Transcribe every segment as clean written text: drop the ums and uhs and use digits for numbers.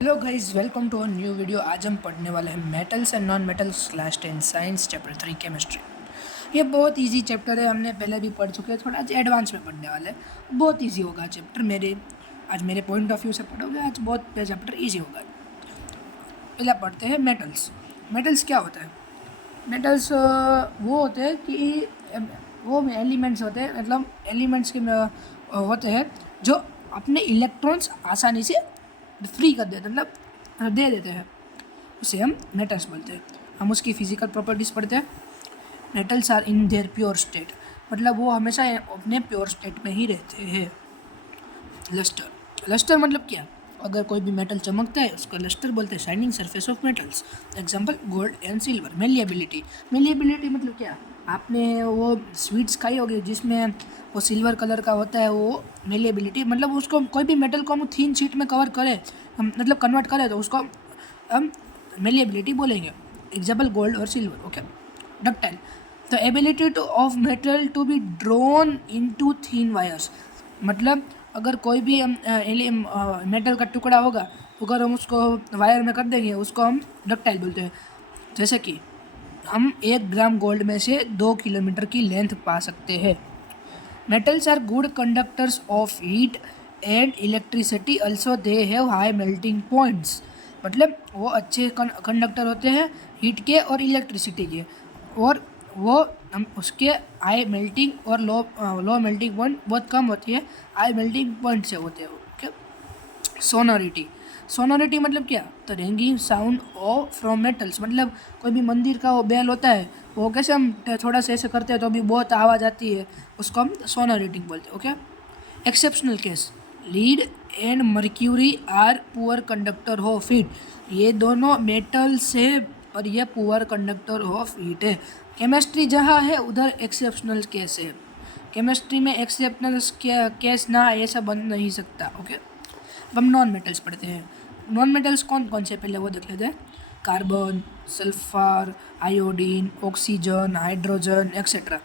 Hello guys, welcome to a new video. आज हम पढ़ने वाले हैं metals and non metals class 10 science chapter 3 chemistry. ये बहुत इजी चैप्टर है, हमने पहले भी पढ़ चुके हैं, थोड़ा एडवांस में पढ़ने वाले हैं। बहुत इजी होगा चैप्टर। आज मेरे पॉइंट ऑफ व्यू से पढ़ोगे, आज बहुत चैप्टर इजी होगा। पहले पढ़ते हैं मेटल्स। मेटल्स क्या होता है? मेटल्स वो होते हैं कि वो एलिमेंट्स होते हैं, मतलब एलिमेंट्स के होते हैं जो अपने इलेक्ट्रॉन्स आसानी से फ्री कर देते हैं, मतलब दे देते हैं। उसे हम मेटल्स बोलते हैं। हम उसकी फिजिकल प्रॉपर्टीज़ पढ़ते हैं। Metals are in their pure state, मतलब वो हमेशा अपने प्योर स्टेट में ही रहते हैं। लस्टर, लस्टर मतलब क्या? अगर कोई भी मेटल चमकता है उसको लस्टर बोलते हैं, shining surface of metals. Example gold and silver. Malleability, malleability मतलब क्या? आपने वो स्वीट्स खाई होगी जिसमें वो सिल्वर कलर का होता है, वो मेलिएबिलिटी मतलब उसको कोई भी मेटल को हम थीन शीट में कवर करें, हम मतलब कन्वर्ट करें तो उसको हम मेलिएबिलिटी बोलेंगे। एग्जाम्पल गोल्ड और silver. Okay. Ductile, the ability to of metal to be drawn into thin wires, मतलब अगर कोई भी मेटल का टुकड़ा होगा, अगर हम उसको वायर में कर देंगे उसको हम डक्टाइल बोलते हैं। जैसे कि हम 1 ग्राम गोल्ड में से 2 किलोमीटर की लेंथ पा सकते हैं। Metals are good conductors of heat and electricity, also they have high melting points, मतलब वो अच्छे कंडक्टर होते हैं हीट के और इलेक्ट्रिसिटी के, और वो हम उसके हाई मेल्टिंग और लो मेल्टिंग पॉइंट बहुत कम होती है, हाई मेल्टिंग पॉइंट से होते हैं। ओके। सोनोरिटी, सोनोरिटी मतलब क्या? The ringing sound of from metals, मतलब कोई भी मंदिर का वो बेल होता है, वो कैसे हम थोड़ा सा ऐसे करते हैं तो भी बहुत आवाज़ आती है, उसको हम सोनोरिटी बोलते हैं। Okay. Exceptional case, lead and mercury are poor conductor of heat, ये दोनों मेटल्स है और ये पुअर कंडक्टर ऑफ हीट है। केमिस्ट्री जहाँ है उधर एक्सेप्शनल केस है, केमिस्ट्री में एक्सेप्शनल केस ना ऐसा बन नहीं सकता। ओके। अब हम नॉन मेटल्स पढ़ते हैं। नॉन मेटल्स कौन कौन से, पहले वो देख लेते हैं। Carbon, sulphur, iodine, oxygen, hydrogen etcetera,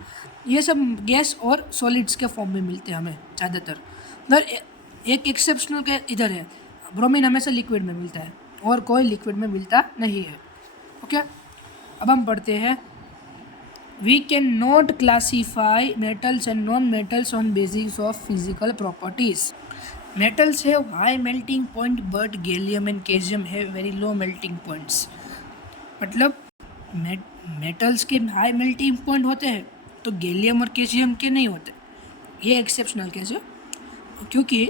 ये सब गैस और सॉलिड्स के फॉर्म में मिलते हैं हमें ज़्यादातर। उधर एक एक्सेप्शनल के इधर है, ब्रोमीन हमेशा लिक्विड में मिलता है और कोई लिक्विड में मिलता नहीं है। ओके। अब हम पढ़ते हैं, we can not classify metals and non metals on basis of physical properties. Metals have high melting point but gallium and caesium have very low melting points, मतलब मेटल्स के हाई मेल्टिंग पॉइंट होते हैं तो gallium और केशियम के नहीं होते। ये एक्सेप्शनल केस है, क्योंकि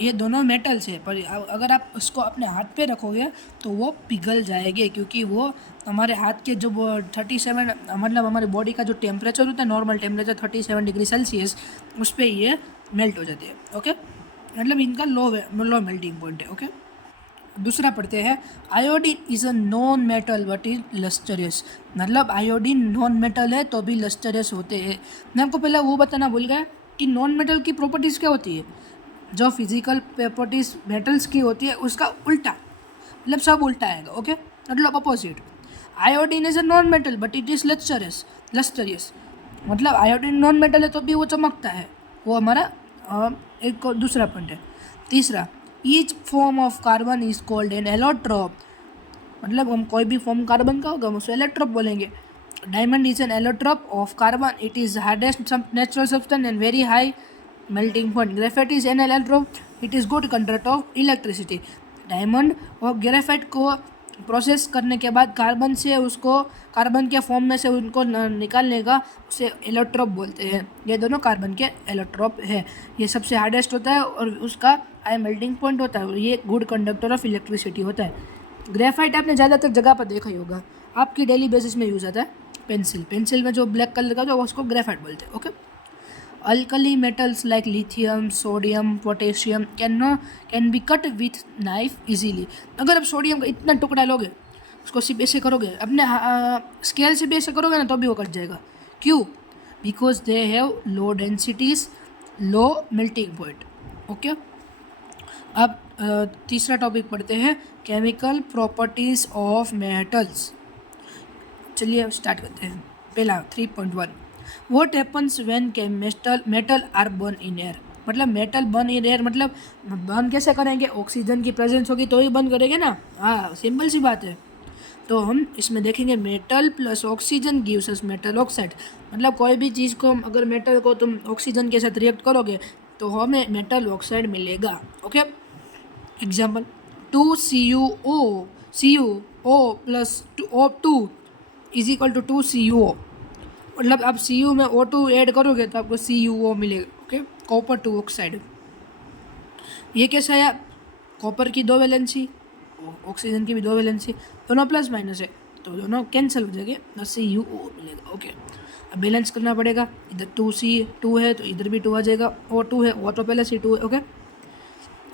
ये दोनों मेटल्स है, पर अगर आप उसको अपने हाथ पे रखोगे तो वो पिघल जाएंगे, क्योंकि वो हमारे हाथ के जो 37, मतलब हमारी बॉडी का जो टेम्परेचर होता है, नॉर्मल टेम्परेचर 37 डिग्री सेल्सियस, उस पर ये मेल्ट हो जाती है। ओके, मतलब इनका लो मेल्टिंग पॉइंट है। ओके। दूसरा पढ़ते हैं, iodine is a non metal but is lustrous, मतलब आयोडीन नॉन मेटल है तो भी लस्टरियस होते हैं। मैं आपको पहले वो बताना भूल गया कि नॉन मेटल की प्रॉपर्टीज़ क्या होती है। जो फिजिकल प्रॉपर्टीज़ मेटल्स की होती है उसका उल्टा, मतलब सब उल्टा आएगा। ओके, मतलब opposite. Iodine is a non metal but it is lustrous, मतलब आयोडीन नॉन मेटल है तो भी वो चमकता है, वो हमारा एक दूसरा पॉइंट है। तीसरा, each form of carbon is called an allotrope, मतलब हम कोई भी फॉर्म कार्बन का होगा हम उसे एलोट्रोप बोलेंगे। Diamond is an allotrope of carbon, it is hardest natural substance and very high melting point. Graphite is an allotrope, it is good conductor of electricity. Diamond और ग्रेफाइट को process करने के बाद कार्बन से उसको, carbon के form में से उनको निकालने का उसे एलोट्रोप बोलते हैं। ये दोनों कार्बन के एलोट्रोप है। ये सबसे हार्डेस्ट होता है और उसका हाई मेल्टिंग पॉइंट होता है, और ये गुड कंडक्टर ऑफ इलेक्ट्रिसिटी होता है। ग्रेफाइट आपने ज़्यादातर जगह पर देखा ही होगा, आपकी डेली बेसिस में यूज़ आता है। पेंसिल में जो ब्लैक कलर का होता है उसको ग्रेफाइट बोलते हैं। Okay. Alkali metals like lithium, sodium, potassium can be cut with knife easily, अगर आप सोडियम का इतना टुकड़ा लोगे, उसको सिर्फ ऐसे करोगे, अपने स्केल से भी ऐसे करोगे ना तो भी वो कट जाएगा। क्यों? Because they have low densities, low melting point. Okay. अब तीसरा टॉपिक पढ़ते हैं, केमिकल प्रॉपर्टीज ऑफ मेटल्स। चलिए स्टार्ट करते हैं। पहला 3.1, what happens when metal are burn in air, मतलब मेटल बर्न इन एयर, मतलब बर्न कैसे करेंगे, ऑक्सीजन की प्रेजेंस होगी तो ही बर्न करेंगे ना, हाँ सिंपल सी बात है। तो हम इसमें देखेंगे metal plus oxygen gives us metal oxide, मतलब कोई भी चीज़ को अगर मेटल को तुम ऑक्सीजन के साथ रिएक्ट करोगे तो हमें मेटल ऑक्साइड मिलेगा। Okay, example 2CuO plus O2 is equal to 2CuO, मतलब आप Cu में O2 ऐड करोगे तो आपको CuO मिलेगा। ओके, कॉपर टू ऑक्साइड, ये कैसा है, कॉपर की 2 वैलेंसी, ऑक्सीजन की भी 2 वैलेंसी, दोनों प्लस माइनस है तो दोनों कैंसिल हो जाएंगे, CuO मिलेगा। ओके, अब बैलेंस करना पड़ेगा, इधर 2C2 है तो इधर भी 2 आ जाएगा, O2 है, O तो पहले C2 है। Okay,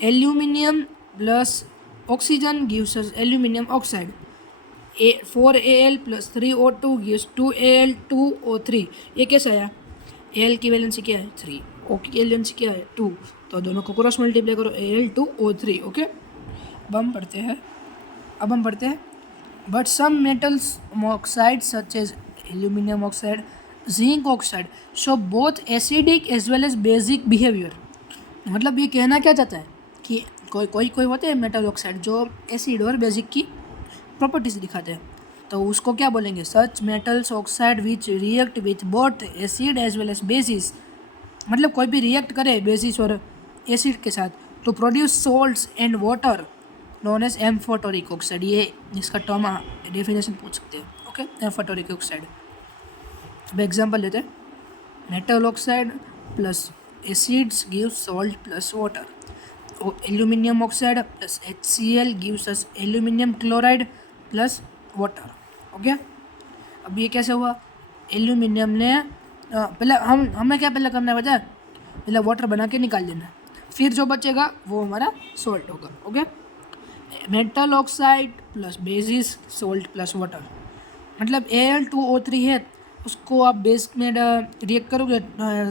aluminium plus oxygen gives us aluminium oxide, 4Al plus 3O2 gives 2Al2O3, ये कैसा आया, Al की वैलेंसी क्या है 3, O की वैलेंसी क्या है 2, तो दोनों को क्रॉस मल्टीप्लाई करो Al2O3। ओके, अब हम पढ़ते हैं but some metals oxide such as aluminium oxide, zinc oxide show both acidic as well as basic behaviour. मतलब ये कहना क्या चाहता है कि कोई होते हैं मेटल ऑक्साइड जो एसिड और बेसिक की प्रॉपर्टीज दिखाते हैं, तो उसको क्या बोलेंगे, such metals oxide which react with both acid as well as bases, मतलब कोई भी रिएक्ट करे बेसिस और एसिड के साथ to produce salts and water known as amphoteric oxide, ये इसका टर्म डेफिनेशन पूछ सकते हैं। Okay, amphoteric oxide. अब एग्जांपल लेते हैं, metal oxide plus acids give salt plus water, aluminium oxide plus HCl gives us aluminium chloride plus water. Okay, अब ये कैसे हुआ, एल्यूमिनियम ने पहले हमें क्या पहले करना है बता, पहले वाटर बना के निकाल देना, फिर जो बचेगा वो हमारा सॉल्ट होगा। Okay, metal oxide plus basis salt plus water, मतलब Al2O3 है, उसको आप बेस में रिएक्ट करोगे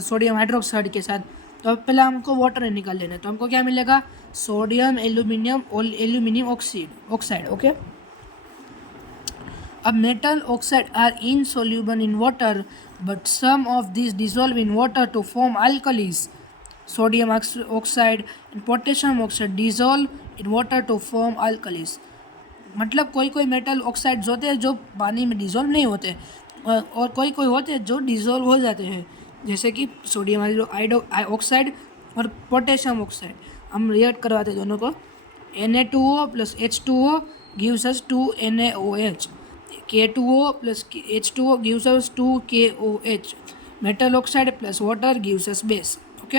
सोडियम हाइड्रोक्साइड के साथ, तो पहले हमको वाटर निकाल लेना है, तो हमको क्या मिलेगा, सोडियम एल्यूमिनियम और एल्यूमिनियम ऑक्साइड। ओके, अब metal oxide are insoluble in water but some of this dissolve in water to form alkalis, sodium oxide and potassium oxide dissolve in water to form alkalis, मतलब कोई metal oxides होते हैं जो पानी में dissolve नहीं होते और कोई होते हैं जो डिसॉल्व हो जाते हैं, जैसे कि सोडियम ऑक्साइड और पोटेशियम ऑक्साइड, हम रिएक्ट करवाते हैं दोनों को, Na2O plus H2O gives us 2NaOH, K2O plus H2O gives us 2KOH, metal oxide plus water gives us base. Okay,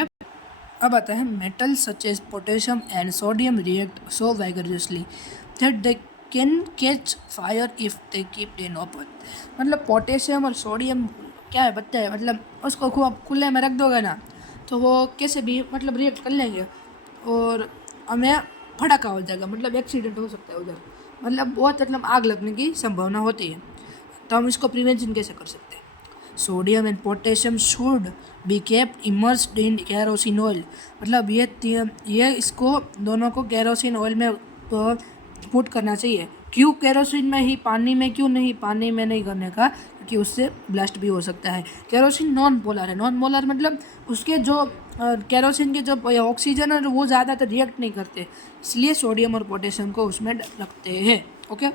अब आता है metal such as potassium and sodium react so vigorously that they can catch fire if they keep in open, मतलब potassium और sodium क्या है पता है, मतलब उसको खूब खुले में रख दोगे ना तो वो कैसे भी मतलब रिएक्ट कर लेंगे और हमें फटाका हो जाएगा, मतलब एक्सीडेंट हो सकता है उधर, मतलब बहुत मतलब आग लगने की संभावना होती है, तो हम इसको प्रिवेंशन कैसे कर सकते हैं, sodium and potassium should be kept immersed in kerosene oil, मतलब ये इसको दोनों को केरोसिन ऑयल में पुट करना चाहिए। क्यों केरोसिन में ही, पानी में क्यों नहीं, पानी में नहीं करने का क्योंकि उससे ब्लास्ट भी हो सकता है। केरोसिन नॉन पोलर है, नॉन पोलर मतलब उसके जो केरोसिन के जो ऑक्सीजन है वो ज़्यादातर रिएक्ट नहीं करते, इसलिए सोडियम और पोटेशियम को उसमें रखते हैं। Okay,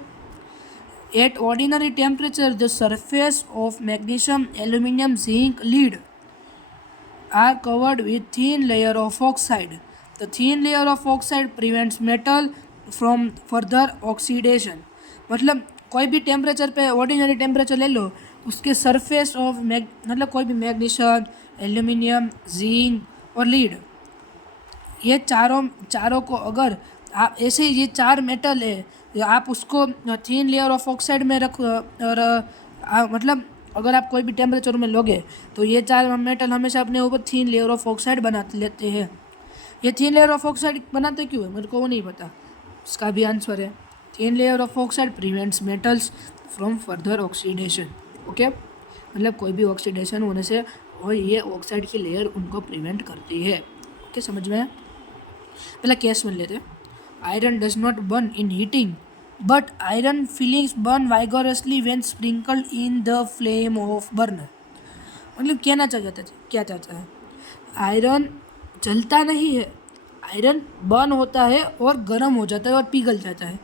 at ordinary temperature the surface of magnesium aluminium zinc lead are covered with thin layer of oxide. The thin layer of oxide prevents metal from further oxidation. मतलब कोई भी टेम्परेचर पे ordinary temperature ले लो, उसके surface of मतलब कोई भी magnesium aluminium zinc और लीड, ये चारों को अगर आप ऐसे ये 4 मेटल है आप उसको थिन लेयर ऑफ ऑक्साइड में रख और मतलब अगर आप कोई भी टेम्परेचर में लोगे तो ये 4 मेटल हमेशा अपने ऊपर थिन लेयर ऑफ ऑक्साइड बना लेते हैं। ये थिन लेयर ऑफ ऑक्साइड बनाते क्यों है मेरे को वो नहीं पता, इसका भी आंसर है thin layer of oxide prevents metals from further oxidation. Okay, मतलब कोई भी ऑक्सीडेशन होने से और ये ऑक्साइड की लेयर उनको प्रिवेंट करती है। ओके, समझ में? पहला केस में लेते हैं, iron does not burn in heating but iron filings burn vigorously when sprinkled in the flame of burner. मतलब क्या चाहता है, आयरन जलता नहीं है। आयरन बर्न होता है और गर्म हो जाता है और पिघल जाता है,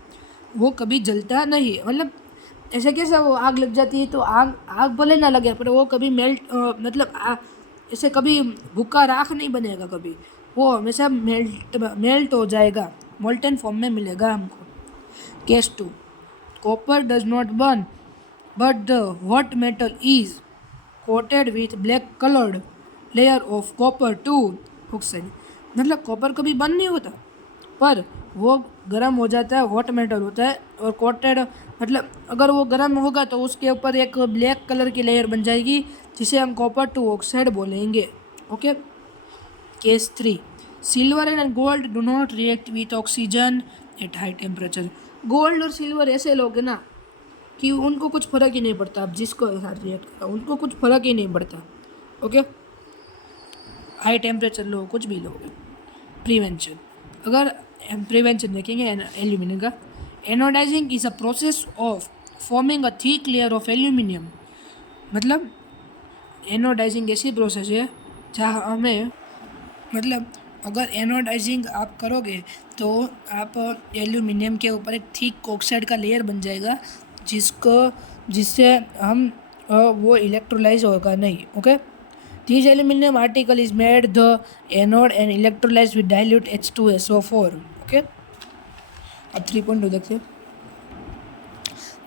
वो कभी जलता नहीं है। मतलब ऐसे कैसे वो आग लग जाती है तो आग आग भले ना लगे पर वो कभी ऐसे कभी भूखा राख नहीं बनेगा कभी, वो हमेशा मेल्ट हो जाएगा, मोल्टन फॉर्म में मिलेगा हमको। Case 2, copper does not burn but the hot metal is coated with black coloured layer of copper two oxide. मतलब कॉपर कभी बर्न नहीं होता पर वो गर्म हो जाता है, हॉट मेटल होता है और कोटेड, मतलब अगर वो गर्म होगा तो उसके ऊपर एक ब्लैक कलर की लेयर बन जाएगी जिसे हम कॉपर टू ऑक्साइड बोलेंगे। Okay. Case 3, silver and gold do not react with oxygen at high temperature. Gold और सिल्वर ऐसे लोग हैं ना कि उनको कुछ फ़र्क ही नहीं पड़ता, आप जिसको साथ रिएक्ट करा उनको कुछ फ़र्क ही नहीं पड़ता। ओके। हाई टेम्परेचर लो, कुछ भी लो। प्रिवेंशन, अगर प्रिवेंशन देखेंगे एल्यूमिनियम का, anodising is a process of forming a thick layer of aluminium. मतलब एनोडाइजिंग ऐसी प्रोसेस है जहाँ हमें, मतलब अगर एनोडाइजिंग आप करोगे तो आप एल्यूमिनियम के ऊपर एक थिक ऑक्साइड का लेयर बन जाएगा जिससे हम वो इलेक्ट्रोलाइज होगा नहीं। Okay. This aluminium article is made the anode and electrolyse with dilute H2SO4। Okay. अब 3.2 देखिए।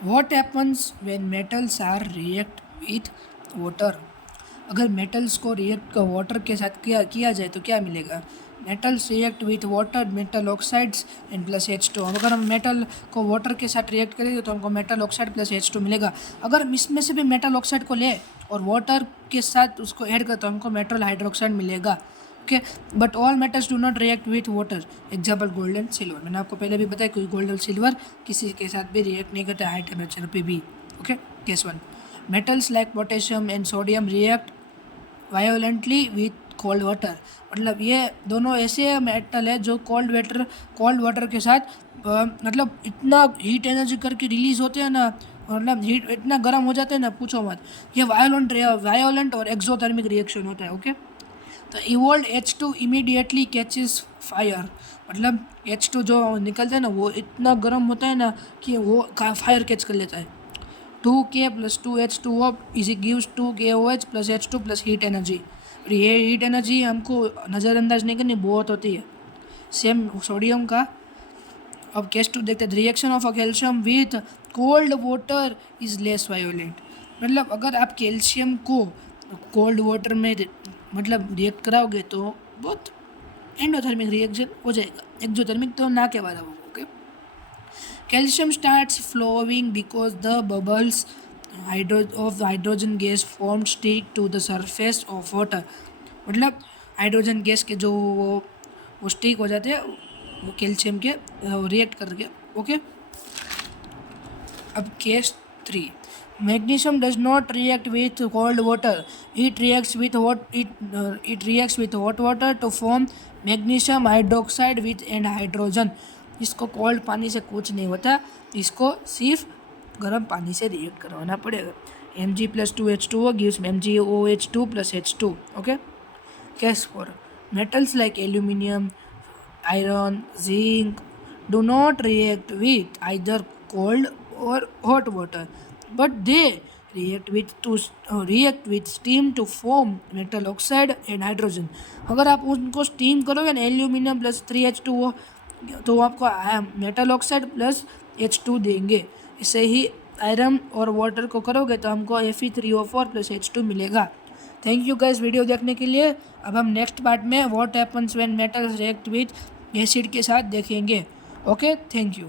What happens when metals are react with water. अगर मेटल्स को रिएक्ट वाटर के साथ किया जाए तो क्या मिलेगा। Metals react with water metal oxides and plus H2। अगर हम मेटल को वाटर के साथ रिएक्ट करेंगे तो हमको मेटल ऑक्साइड प्लस H2 मिलेगा। अगर हम इसमें से भी मेटल ऑक्साइड को ले और वाटर के साथ उसको ऐड करें तो हमको मेटल हाइड्रोक्साइड मिलेगा। Okay. But all metals do not react with water. Example gold and silver. मैंने आपको पहले भी बताया कि गोल्ड और सिल्वर किसी के साथ भी रिएक्ट नहीं करते हाई टेम्परेचर पे भी। Okay. Case 1, metals like potassium and sodium react violently with cold water. मतलब ये दोनों ऐसे मेटल है जो कोल्ड वाटर के साथ मतलब इतना हीट एनर्जी करके रिलीज होते हैं ना, मतलब हीट इतना गर्म हो जाते हैं ना, पूछो मत। ये वायोलेंट और एक्सोथर्मिक रिएक्शन होता है। ओके। तो evolved H2 immediately catches fire. मतलब H2 जो निकलता है ना वो इतना गर्म होता है ना कि वो फायर कैच कर लेता है। 2K + 2H2O is gives 2KOH + H2 + heat energy. और ये हीट एनर्जी हमको नज़रअंदाज नहीं करनी, बहुत होती है। सेम सोडियम का। अब केस 2 देखते हैं। Reaction of a calcium with cold water is less violent. मतलब अगर आप कैल्शियम को कोल्ड वाटर में मतलब रिएक्ट कराओगे तो बहुत एंडोथर्मिक रिएक्शन हो जाएगा, एक्सोथर्मिक तो ना के बराबर। Okay. Calcium starts flowing because the bubbles of the hydrogen gas formed stick to the surface of water। मतलब हाइड्रोजन गैस के जो वो स्टिक हो जाते हैं वो कैल्शियम के रिएक्ट करके। ओके। अब case 3, magnesium does not react with cold water, it reacts with hot water to form magnesium hydroxide with and hydrogen. इसको कोल्ड पानी से कुछ नहीं होता, इसको सिर्फ गर्म पानी से रिएक्ट करवाना पड़ेगा। Mg + 2H2O gives MgOH2 + H2। Okay. Case 4, metals like aluminium, iron, zinc do not react with either cold or hot water, but they react with steam to form metal oxide and hydrogen। अगर आप उनको steam करोगे ना aluminium + 3H2O तो आपको metal oxide plus H2 देंगे। इसे ही iron और वाटर को करोगे तो हमको Fe3O4 + H2 मिलेगा। थैंक यू गाइस वीडियो देखने के लिए। अब हम नेक्स्ट पार्ट में what happens when metals react with acid के साथ देखेंगे। Okay, thank you.